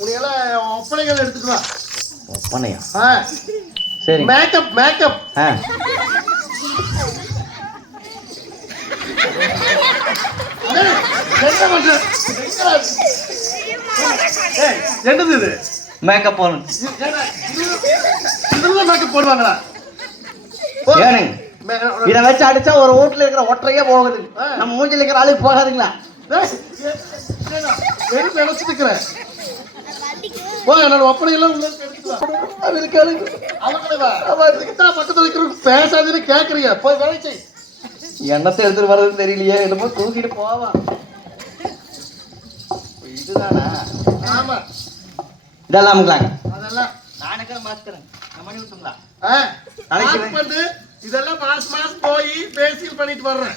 உனையெல்லாம் ஒப்பனைகள் எடுத்துட்டு வா. ஒப்பனையா? சரி. Makeup makeup. என்னது இது? மேக்கப் போடணும். இதெல்லாம் மேக்கப் போடுவாங்களா? இதை வச்சு அடிச்சா ஒரு வீட்டுல இருக்கிற ஒற்றையே போகுது. நம்ம மூஞ்சில இருக்கிற ஆளுக்கு போகாதுங்களா? நினைச்சிட்டு இருக்கிறேன். என்னோட ஒப்பனையெல்லாம் பக்கத்துல இருக்கிற பேசாதுன்னு கேக்குறீங்க. போய் வேலை செய். எண்ணத்தை எடுத்துட்டு வர்றதுன்னு தெரியலையே. என்னமோ தூக்கிட்டு போவா. இதுதானா? ஆமா. இதெல்லாம் அமுக்கலாங்க. அதெல்லாம் நானுக்கு மாத்துறேன். மணி விட்டுங்களா? இதெல்லாம் மாசம் போய் பேசியல் பண்ணிட்டு வர்றேன்.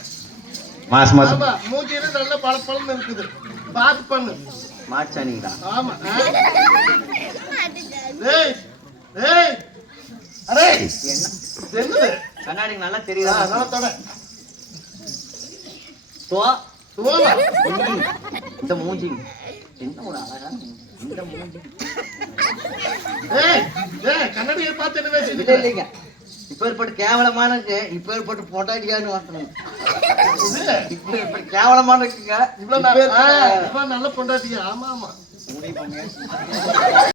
மாசம் ஆமா. மூஞ்சியில நல்ல பளபளன்னு இருக்குது. பாத்து பண்ணு. மாச்சானிங்களா? ஆமா. ஏய் ஏய் அரே என்னது? கண்ணாடி நல்லா தெரியுதா? நல்லா தொட. தோவா இந்த மூஞ்சி என்ன ஒரு அழகா இந்த மூஞ்சி. ஏய் ஏய் கண்ணாடியை பார்த்து என்ன பேசிட்டு இல்ல இல்லைங்க. இப்ப ஏற்பட்டு கேவலமானது இப்ப ஏற்பட்டு பொட்டாட்டியான்னு வாசணும். இப்ப ஏற்பட்டு கேவலமான இருக்குங்க. இவ்வளவு நல்ல பொண்டாட்டியா? ஆமா ஆமா.